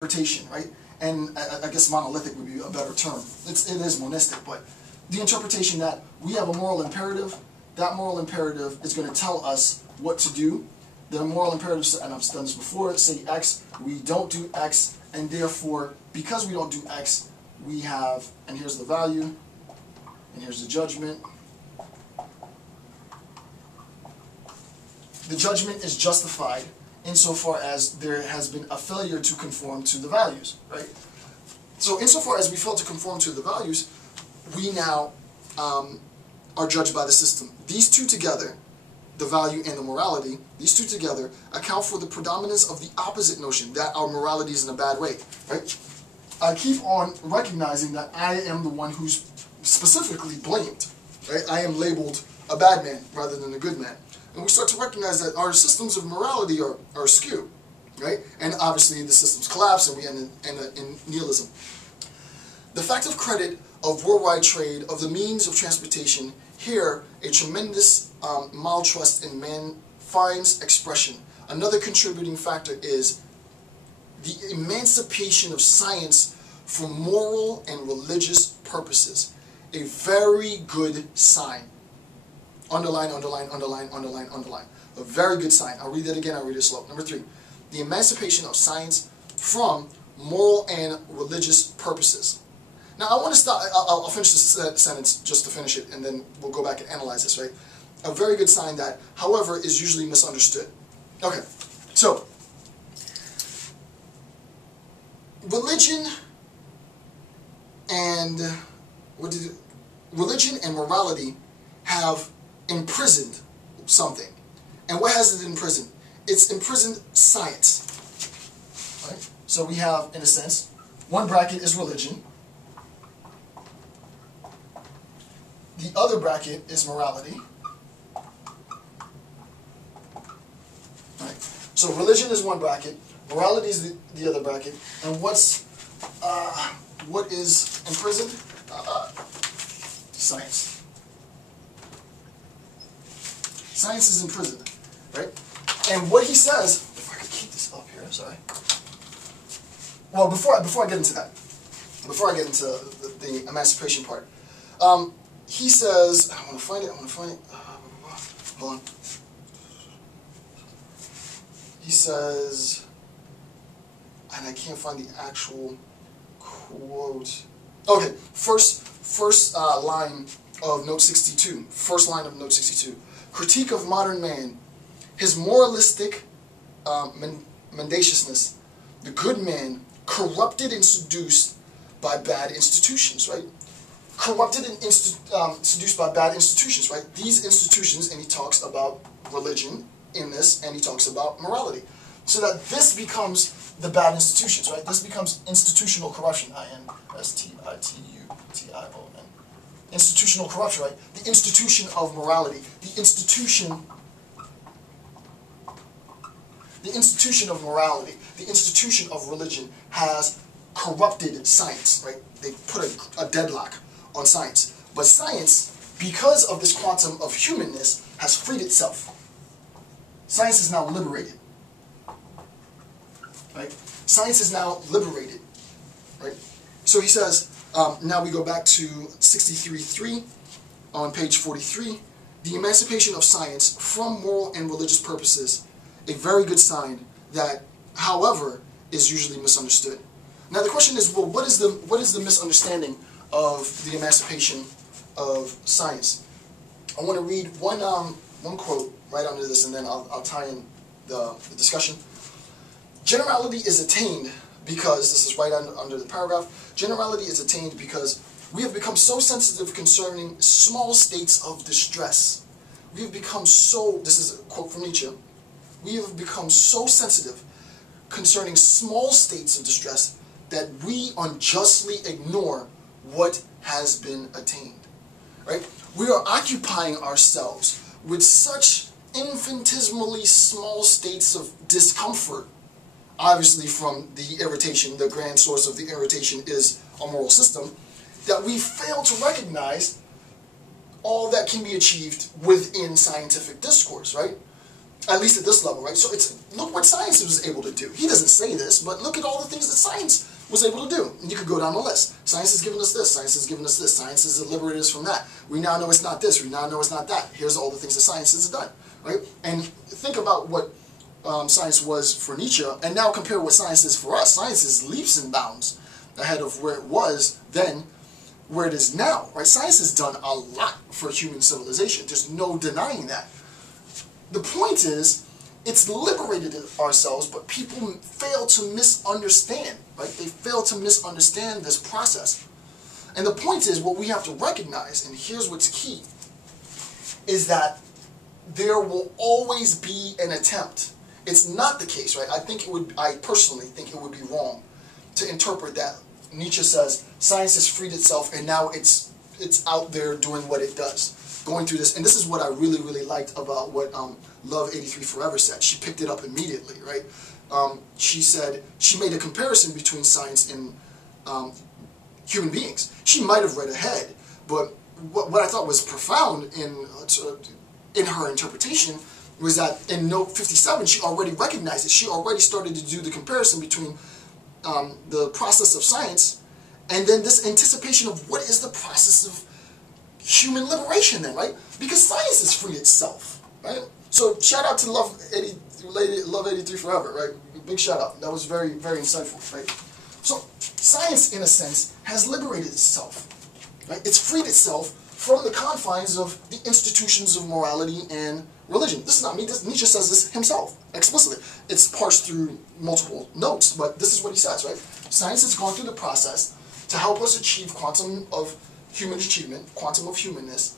interpretation, right? And I guess monolithic would be a better term. It is monistic, but the interpretation that we have a moral imperative, that moral imperative is going to tell us what to do. The moral imperative, and I've done this before, say X, we don't do X, and therefore, because we don't do X, we have, and here's the value, and here's the judgment. The judgment is justified insofar as there has been a failure to conform to the values, right? So insofar as we fail to conform to the values, we now are judged by the system. These two together, the value and the morality, these two together account for the predominance of the opposite notion, that our morality is in a bad way, right? I keep on recognizing that I am the one who's specifically blamed, right? I am labeled a bad man rather than a good man. And we start to recognize that our systems of morality are askew, right? And obviously the systems collapse and we end in nihilism. The fact of credit of worldwide trade, of the means of transportation, here a tremendous maltrust in man finds expression. Another contributing factor is the emancipation of science for moral and religious purposes. A very good sign. Underline, underline, underline, underline, underline. A very good sign. I'll read that again, I'll read it slow. Number 3, the emancipation of science from moral and religious purposes. Now I want to stop, I'll finish this sentence just to finish it, and then we'll go back and analyze this, right? A very good sign that, however, is usually misunderstood. Okay, so, religion and morality have imprisoned something. And what has it imprisoned? It's imprisoned science. Right? So we have, in a sense, one bracket is religion. The other bracket is morality. Right? So religion is one bracket, morality is the other bracket, and what is imprisoned? Science. Science is imprisoned, right? And what he says, if I could keep this up here, sorry. Well, before I get into that, before I get into the emancipation part, he says, I want to find it, hold on. He says, and I can't find the actual quote. Okay, first line of note 62, first line of note 62. Critique of modern man, his moralistic mendaciousness, the good man, corrupted and seduced by bad institutions, right? Corrupted and seduced by bad institutions, right? These institutions, and he talks about religion in this, and he talks about morality. So that this becomes the bad institutions, right? This becomes institutional corruption, I-N-S-T-I-T-U-T-I-O-N. Institutional corruption, right? The institution of morality, the institution of morality, the institution of religion has corrupted science, right? They put a deadlock on science. But science, because of this quantum of humanness, has freed itself. Science is now liberated, right? Science is now liberated, right? So he says, now we go back to 63.3 on page 43. The emancipation of science from moral and religious purposes, a very good sign that, however, is usually misunderstood. Now the question is, well, what is the misunderstanding of the emancipation of science? I want to read one quote right under this, and then I'll tie in the discussion. Generality is attained because, this is right under the paragraph, generality is attained because we have become so sensitive concerning small states of distress. We have become so, this is a quote from Nietzsche, we have become so sensitive concerning small states of distress that we unjustly ignore what has been attained. Right? We are occupying ourselves with such infinitesimally small states of discomfort, obviously from the irritation, the grand source of the irritation is a moral system, that we fail to recognize all that can be achieved within scientific discourse, right? At least at this level, right? So look what science was able to do. He doesn't say this, but look at all the things that science was able to do. And you could go down the list. Science has given us this, science has given us this, science has liberated us from that. We now know it's not this, we now know it's not that. Here's all the things that science has done, right? And think about what science was for Nietzsche, and now compare what science is for us. Science is leaps and bounds ahead of where it was then, where it is now, right? Science has done a lot for human civilization. There's no denying that. The point is, it's liberated ourselves, but people fail to misunderstand, right? They fail to misunderstand this process. And the point is, what we have to recognize, and here's what's key, is that there will always be an attempt. It's not the case, right? I personally think it would be wrong to interpret that. Nietzsche says, science has freed itself, and now it's out there doing what it does. Going through this, and this is what I really, really liked about what Love 83 Forever said. She picked it up immediately, right? She said, she made a comparison between science and human beings. She might have read ahead, but what I thought was profound in her interpretation was that in note 57, she already recognized it. She already started to do the comparison between the process of science and then this anticipation of what is the process of human liberation then, right? Because science has freed itself, right? So shout out to Love 83 Forever, right? Big shout out. That was very, very insightful, right? So science, in a sense, has liberated itself, right? It's freed itself from the confines of the institutions of morality and religion. This is not me. Nietzsche says this himself, explicitly. It's parsed through multiple notes, but this is what he says, right? Science has gone through the process to help us achieve quantum of human achievement, quantum of humanness,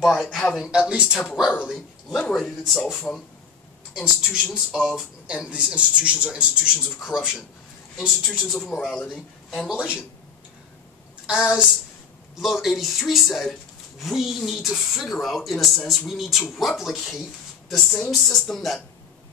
by having, at least temporarily, liberated itself from institutions of, and these institutions are institutions of corruption, institutions of morality and religion. As Love 83 said, we need to figure out, in a sense, we need to replicate the same system that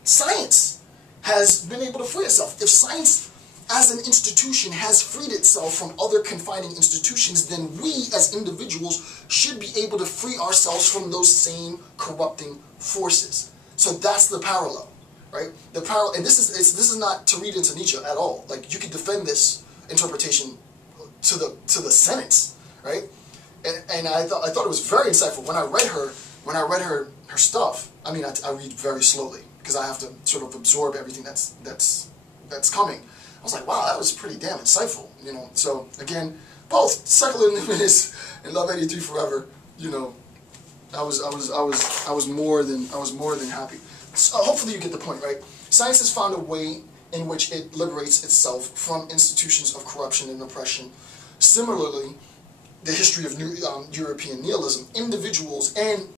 science has been able to free itself. If science as an institution has freed itself from other confining institutions, then we as individuals should be able to free ourselves from those same corrupting forces. So that's the parallel, right? The parallel, and this is not to read into Nietzsche at all. Like, you could defend this interpretation to the sentence, right? And I thought it was very insightful when I read her stuff. I mean, I read very slowly because I have to sort of absorb everything that's coming. I was like, wow, that was pretty damn insightful, you know. So again, both Secular Numinous and Love 83 Forever, you know, I was more than happy. So hopefully you get the point, right? Science has found a way in which it liberates itself from institutions of corruption and oppression. Similarly, the history of European nihilism, individuals and